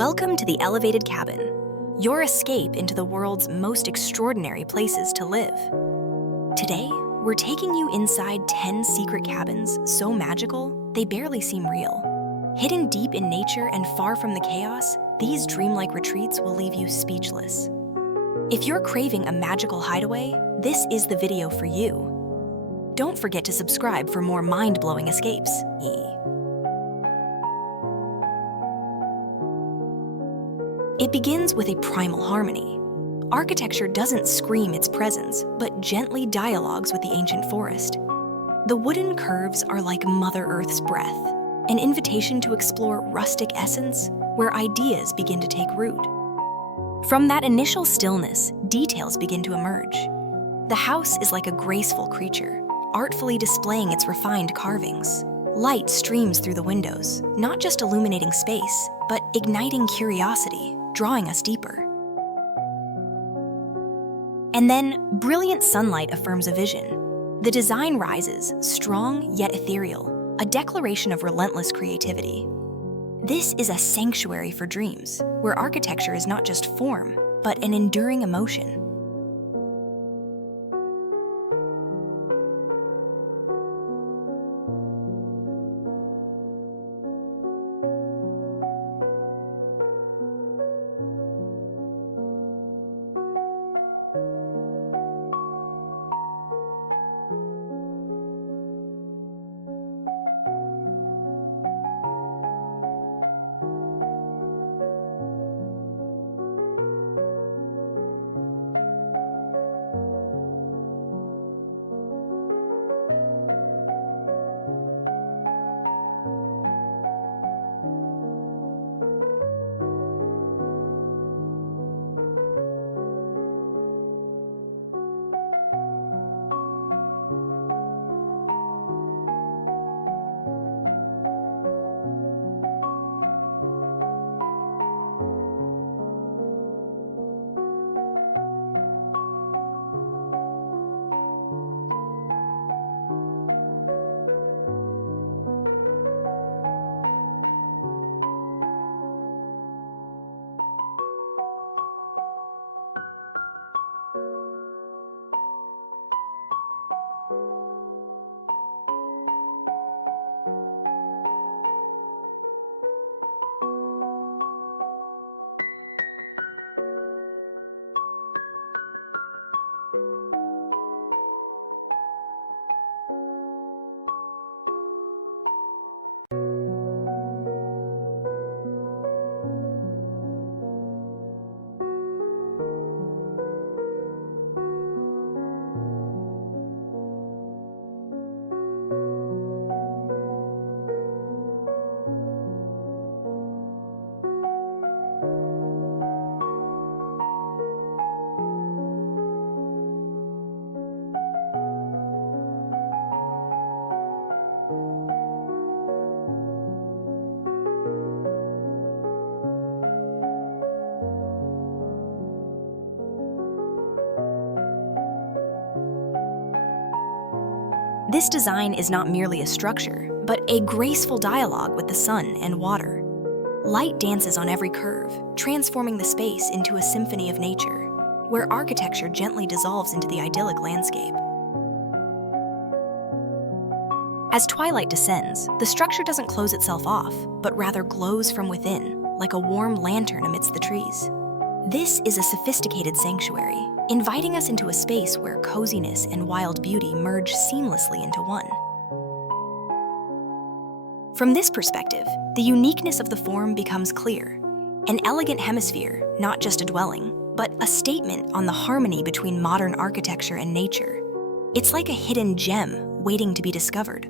Welcome to the Elevated Cabin, your escape into the world's most extraordinary places to live. Today, we're taking you inside 10 secret cabins so magical they barely seem real. Hidden deep in nature and far from the chaos, these dreamlike retreats will leave you speechless. If you're craving a magical hideaway, this is the video for you. Don't forget to subscribe for more mind-blowing escapes. It begins with a primal harmony. Architecture doesn't scream its presence, but gently dialogues with the ancient forest. The wooden curves are like Mother Earth's breath, an invitation to explore rustic essence where ideas begin to take root. From that initial stillness, details begin to emerge. The house is like a graceful creature, artfully displaying its refined carvings. Light streams through the windows, not just illuminating space, but igniting curiosity, drawing us deeper. And then, brilliant sunlight affirms a vision. The design rises, strong yet ethereal, a declaration of relentless creativity. This is a sanctuary for dreams, where architecture is not just form, but an enduring emotion. This design is not merely a structure, but a graceful dialogue with the sun and water. Light dances on every curve, transforming the space into a symphony of nature, where architecture gently dissolves into the idyllic landscape. As twilight descends, the structure doesn't close itself off, but rather glows from within, like a warm lantern amidst the trees. This is a sophisticated sanctuary, inviting us into a space where coziness and wild beauty merge seamlessly into one. From this perspective, the uniqueness of the form becomes clear. An elegant hemisphere, not just a dwelling, but a statement on the harmony between modern architecture and nature. It's like a hidden gem waiting to be discovered.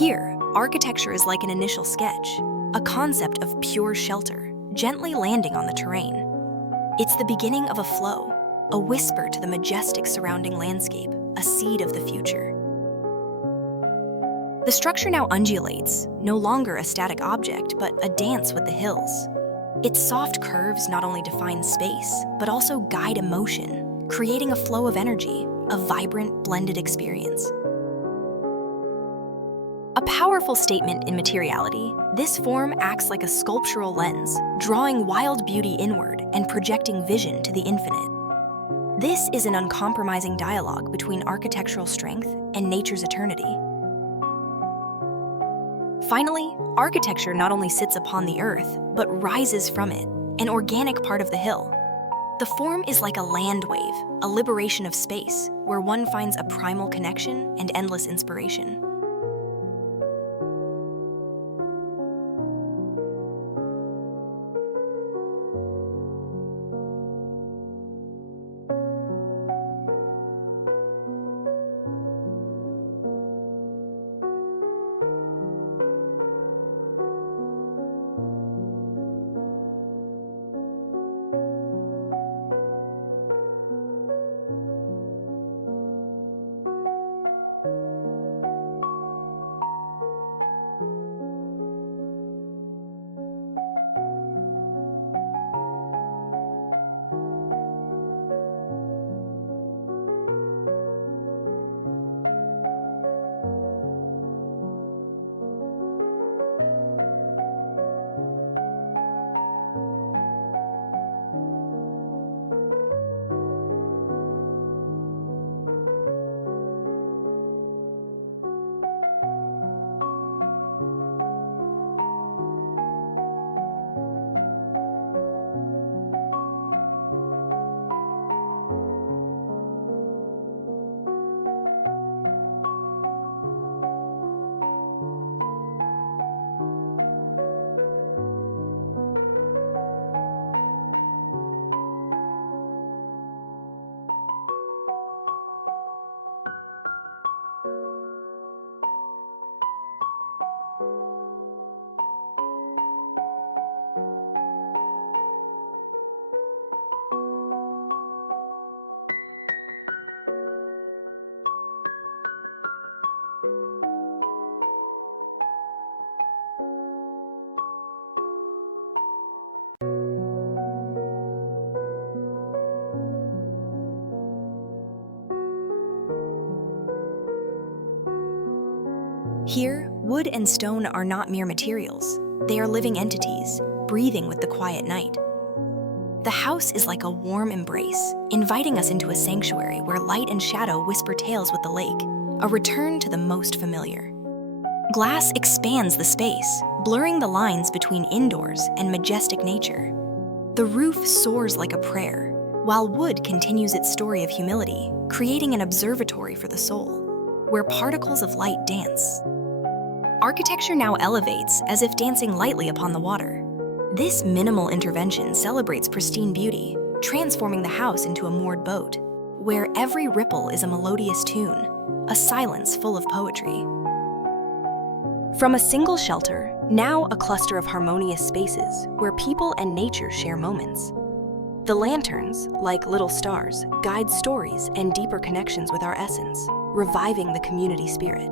Here, architecture is like an initial sketch, a concept of pure shelter, gently landing on the terrain. It's the beginning of a flow, a whisper to the majestic surrounding landscape, a seed of the future. The structure now undulates, no longer a static object, but a dance with the hills. Its soft curves not only define space, but also guide emotion, creating a flow of energy, a vibrant, blended experience. A powerful statement in materiality, this form acts like a sculptural lens, drawing wild beauty inward and projecting vision to the infinite. This is an uncompromising dialogue between architectural strength and nature's eternity. Finally, architecture not only sits upon the earth, but rises from it, an organic part of the hill. The form is like a land wave, a liberation of space, where one finds a primal connection and endless inspiration. Here, wood and stone are not mere materials. They are living entities, breathing with the quiet night. The house is like a warm embrace, inviting us into a sanctuary where light and shadow whisper tales with the lake, a return to the most familiar. Glass expands the space, blurring the lines between indoors and majestic nature. The roof soars like a prayer, while wood continues its story of humility, creating an observatory for the soul, where particles of light dance. Architecture now elevates as if dancing lightly upon the water. This minimal intervention celebrates pristine beauty, transforming the house into a moored boat, where every ripple is a melodious tune, a silence full of poetry. From a single shelter, now a cluster of harmonious spaces where people and nature share moments. The lanterns, like little stars, guide stories and deeper connections with our essence, reviving the community spirit.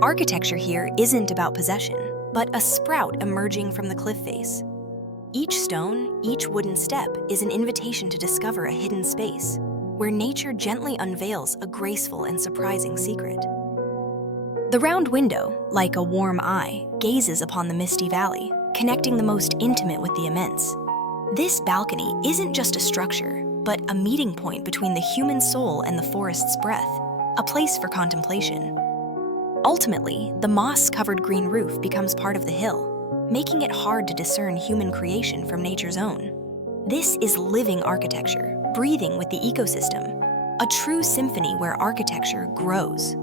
Architecture here isn't about possession, but a sprout emerging from the cliff face. Each stone, each wooden step is an invitation to discover a hidden space, where nature gently unveils a graceful and surprising secret. The round window, like a warm eye, gazes upon the misty valley, connecting the most intimate with the immense. This balcony isn't just a structure, but a meeting point between the human soul and the forest's breath, a place for contemplation. Ultimately, the moss-covered green roof becomes part of the hill, making it hard to discern human creation from nature's own. This is living architecture, breathing with the ecosystem, a true symphony where architecture grows.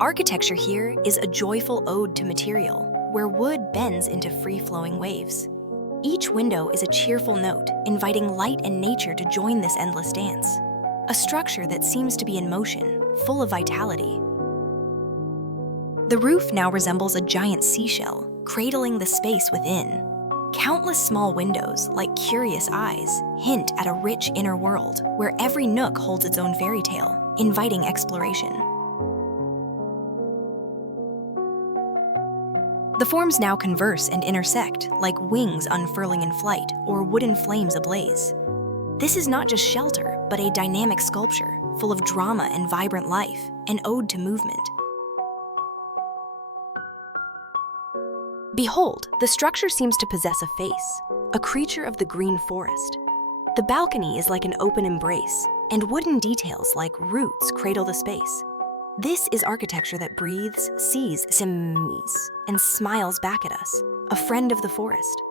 Architecture here is a joyful ode to material, where wood bends into free-flowing waves. Each window is a cheerful note, inviting light and nature to join this endless dance. A structure that seems to be in motion, full of vitality. The roof now resembles a giant seashell, cradling the space within. Countless small windows, like curious eyes, hint at a rich inner world, where every nook holds its own fairy tale, inviting exploration. The forms now converse and intersect, like wings unfurling in flight or wooden flames ablaze. This is not just shelter, but a dynamic sculpture, full of drama and vibrant life, an ode to movement. Behold, the structure seems to possess a face, a creature of the green forest. The balcony is like an open embrace, and wooden details like roots cradle the space. This is architecture that breathes, sees, sims, and smiles back at us, a friend of the forest.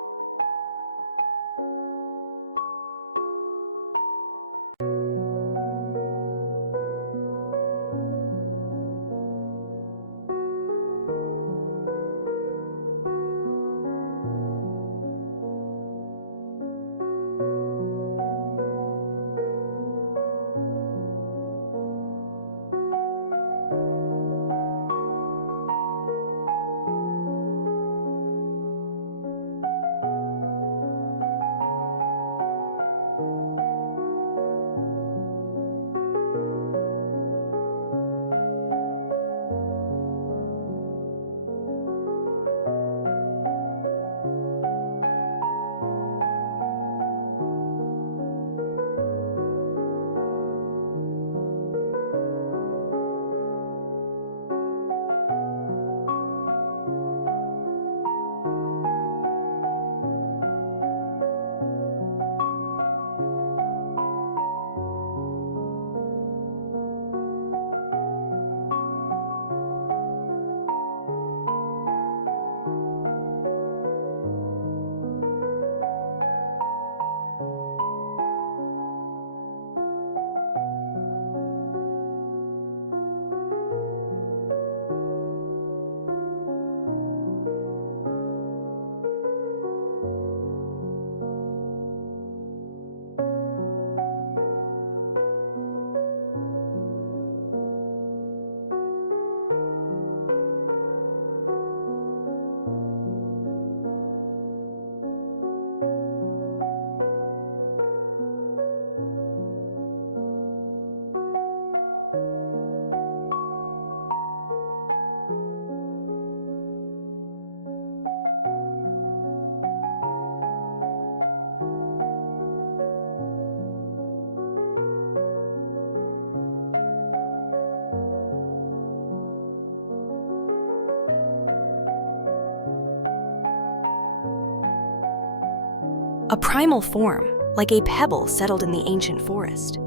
a primal form, like a pebble settled in the ancient forest.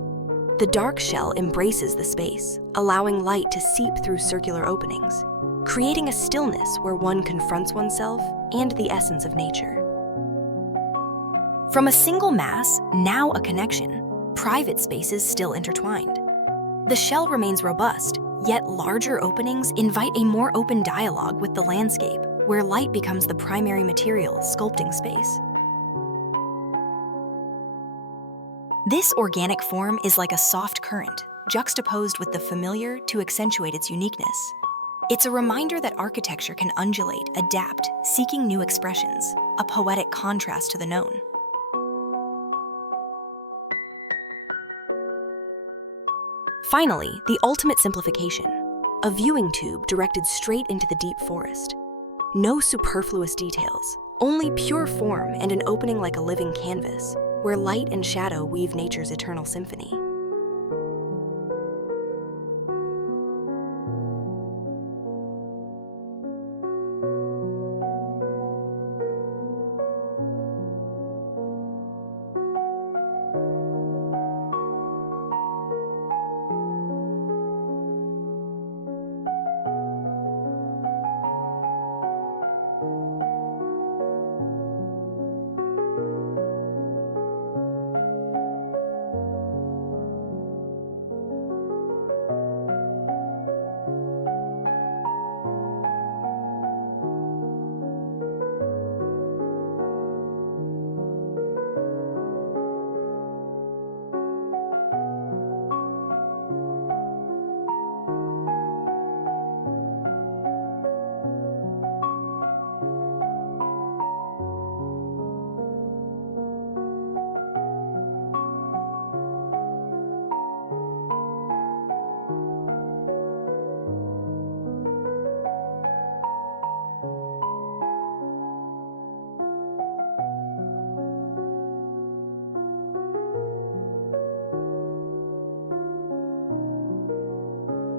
The dark shell embraces the space, allowing light to seep through circular openings, creating a stillness where one confronts oneself and the essence of nature. From a single mass, now a connection, private spaces still intertwined. The shell remains robust, yet larger openings invite a more open dialogue with the landscape, where light becomes the primary material sculpting space. This organic form is like a soft current, juxtaposed with the familiar to accentuate its uniqueness. It's a reminder that architecture can undulate, adapt, seeking new expressions, a poetic contrast to the known. Finally, the ultimate simplification, a viewing tube directed straight into the deep forest. No superfluous details, only pure form and an opening like a living canvas, where light and shadow weave nature's eternal symphony.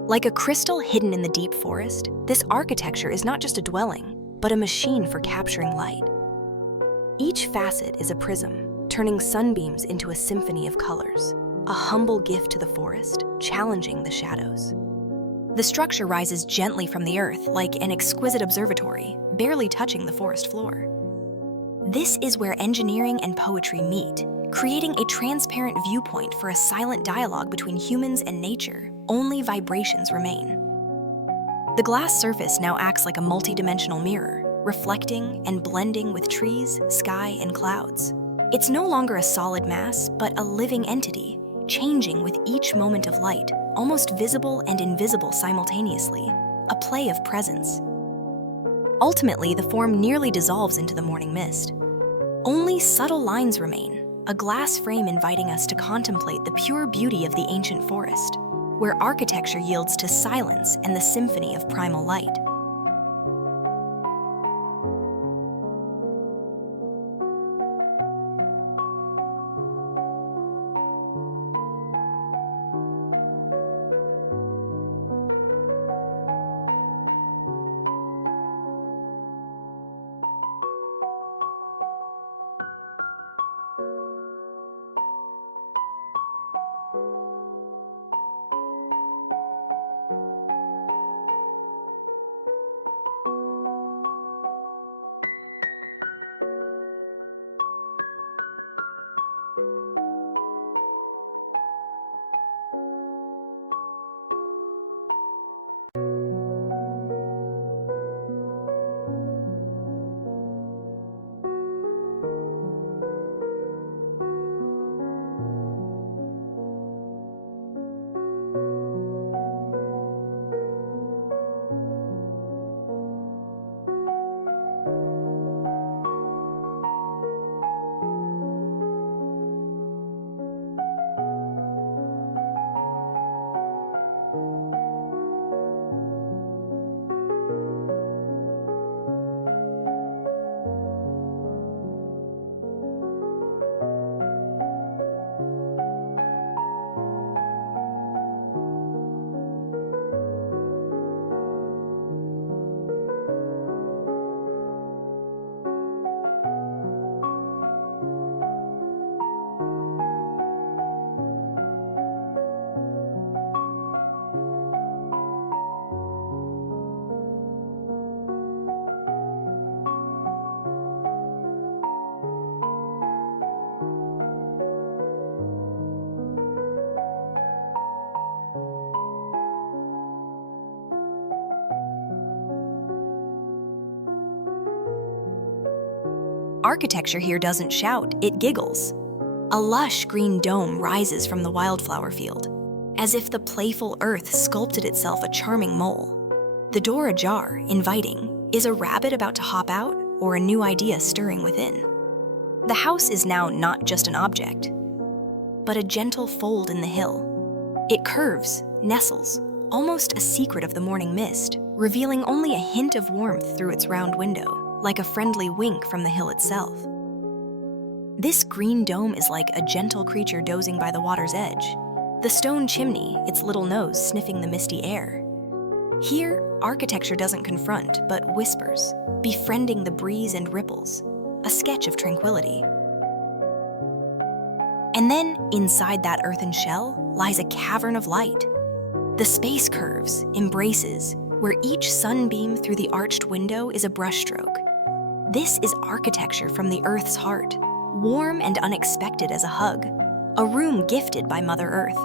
Like a crystal hidden in the deep forest, this architecture is not just a dwelling, but a machine for capturing light. Each facet is a prism, turning sunbeams into a symphony of colors, a humble gift to the forest, challenging the shadows. The structure rises gently from the earth like an exquisite observatory, barely touching the forest floor. This is where engineering and poetry meet, creating a transparent viewpoint for a silent dialogue between humans and nature. Only vibrations remain. The glass surface now acts like a multi-dimensional mirror, reflecting and blending with trees, sky, and clouds. It's no longer a solid mass, but a living entity, changing with each moment of light, almost visible and invisible simultaneously, a play of presence. Ultimately, the form nearly dissolves into the morning mist. Only subtle lines remain, a glass frame inviting us to contemplate the pure beauty of the ancient forest, where architecture yields to silence and the symphony of primal light. Architecture here doesn't shout, it giggles. A lush green dome rises from the wildflower field, as if the playful earth sculpted itself a charming mole. The door ajar, inviting. Is a rabbit about to hop out, or a new idea stirring within? The house is now not just an object, but a gentle fold in the hill. It curves, nestles, almost a secret of the morning mist, revealing only a hint of warmth through its round window, like a friendly wink from the hill itself. This green dome is like a gentle creature dozing by the water's edge, the stone chimney, its little nose sniffing the misty air. Here, architecture doesn't confront, but whispers, befriending the breeze and ripples, a sketch of tranquility. And then, inside that earthen shell, lies a cavern of light. The space curves, embraces, where each sunbeam through the arched window is a brushstroke. This is architecture from the Earth's heart, warm and unexpected as a hug, a room gifted by Mother Earth.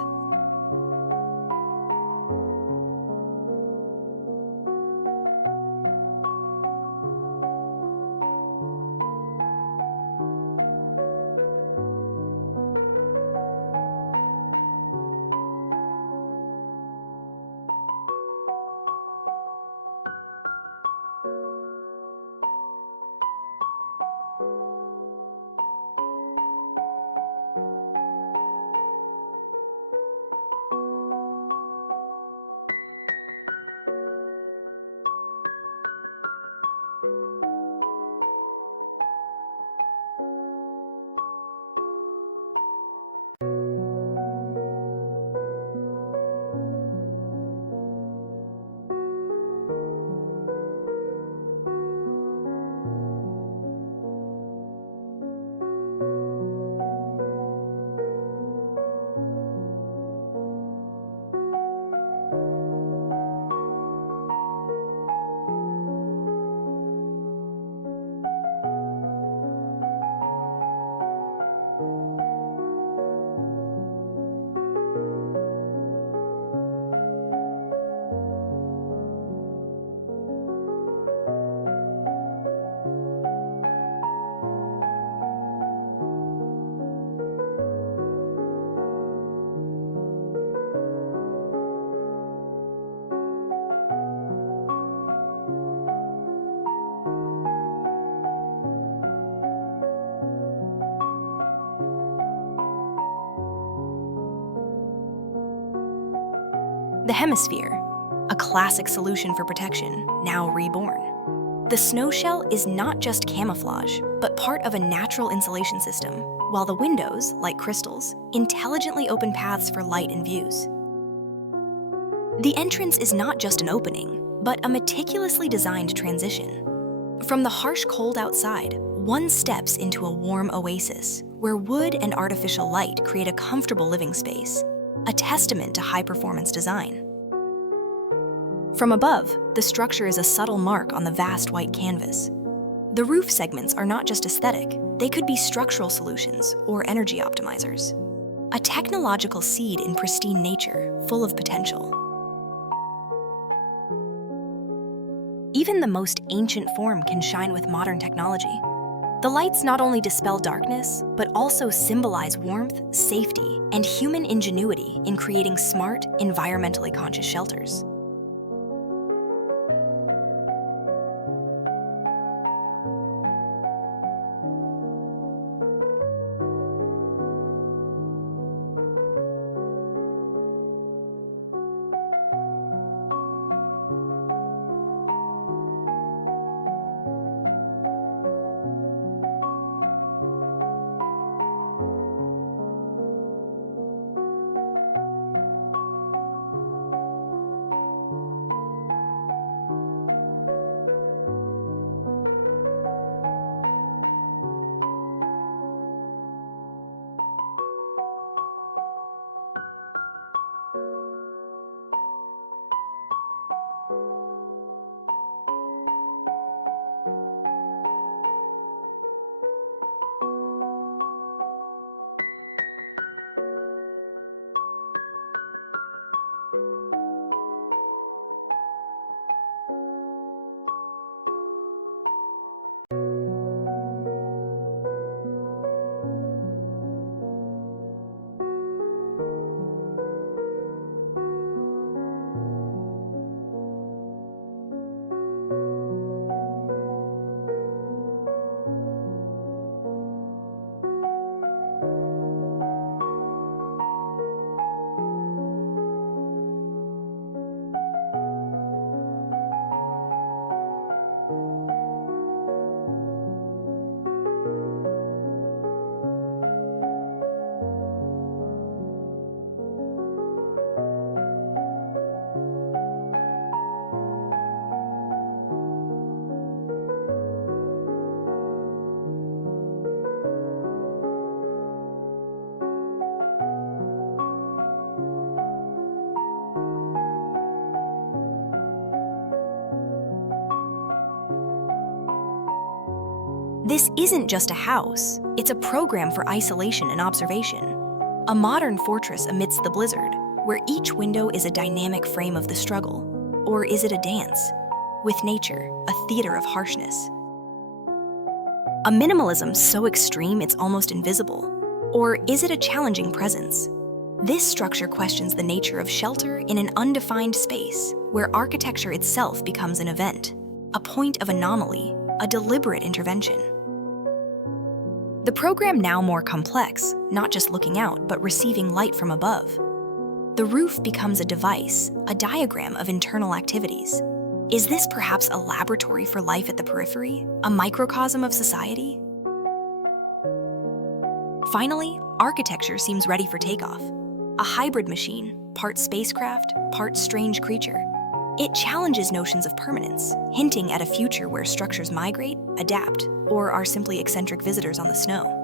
The hemisphere, a classic solution for protection, now reborn. The snow shell is not just camouflage, but part of a natural insulation system, while the windows, like crystals, intelligently open paths for light and views. The entrance is not just an opening, but a meticulously designed transition. From the harsh cold outside, one steps into a warm oasis, where wood and artificial light create a comfortable living space, a testament to high-performance design. From above, the structure is a subtle mark on the vast white canvas. The roof segments are not just aesthetic, they could be structural solutions or energy optimizers. A technological seed in pristine nature, full of potential. Even the most ancient form can shine with modern technology. The lights not only dispel darkness, but also symbolize warmth, safety, and human ingenuity in creating smart, environmentally conscious shelters. This isn't just a house, it's a program for isolation and observation. A modern fortress amidst the blizzard, where each window is a dynamic frame of the struggle. Or is it a dance? With nature, a theater of harshness. A minimalism so extreme it's almost invisible? Or is it a challenging presence? This structure questions the nature of shelter in an undefined space, where architecture itself becomes an event, a point of anomaly, a deliberate intervention. The program now more complex, not just looking out, but receiving light from above. The roof becomes a device, a diagram of internal activities. Is this perhaps a laboratory for life at the periphery, a microcosm of society? Finally, architecture seems ready for takeoff. A hybrid machine, part spacecraft, part strange creature. It challenges notions of permanence, hinting at a future where structures migrate, adapt, or are simply eccentric visitors on the snow.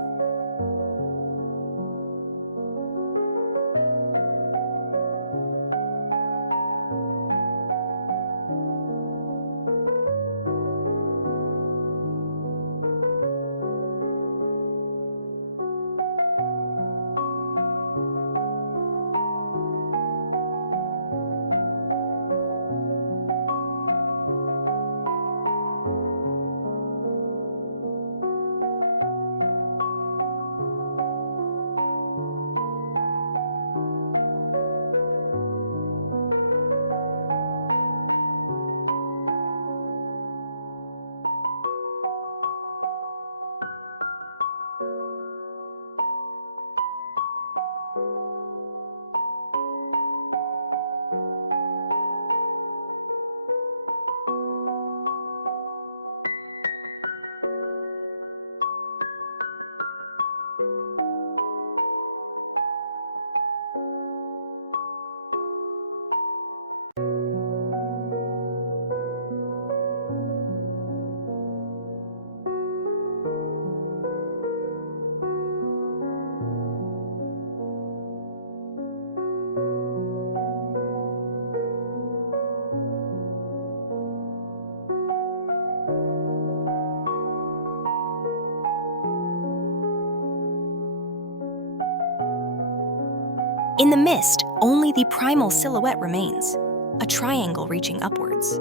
In the mist, only the primal silhouette remains, a triangle reaching upwards.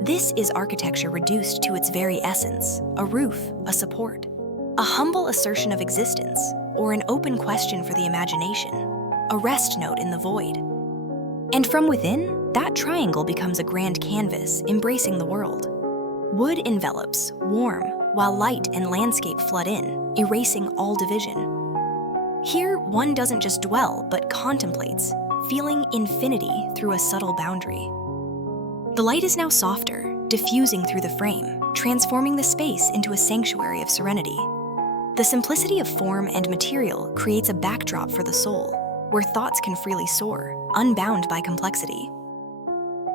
This is architecture reduced to its very essence, a roof, a support, a humble assertion of existence, or an open question for the imagination, a rest note in the void. And from within, that triangle becomes a grand canvas embracing the world. Wood envelops, warm, while light and landscape flood in, erasing all division. Here, one doesn't just dwell, but contemplates, feeling infinity through a subtle boundary. The light is now softer, diffusing through the frame, transforming the space into a sanctuary of serenity. The simplicity of form and material creates a backdrop for the soul, where thoughts can freely soar, unbound by complexity.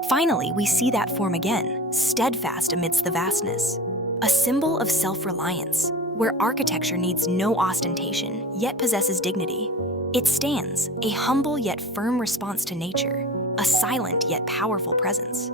Finally, we see that form again, steadfast amidst the vastness, a symbol of self-reliance, where architecture needs no ostentation, yet possesses dignity. It stands, a humble yet firm response to nature, a silent yet powerful presence.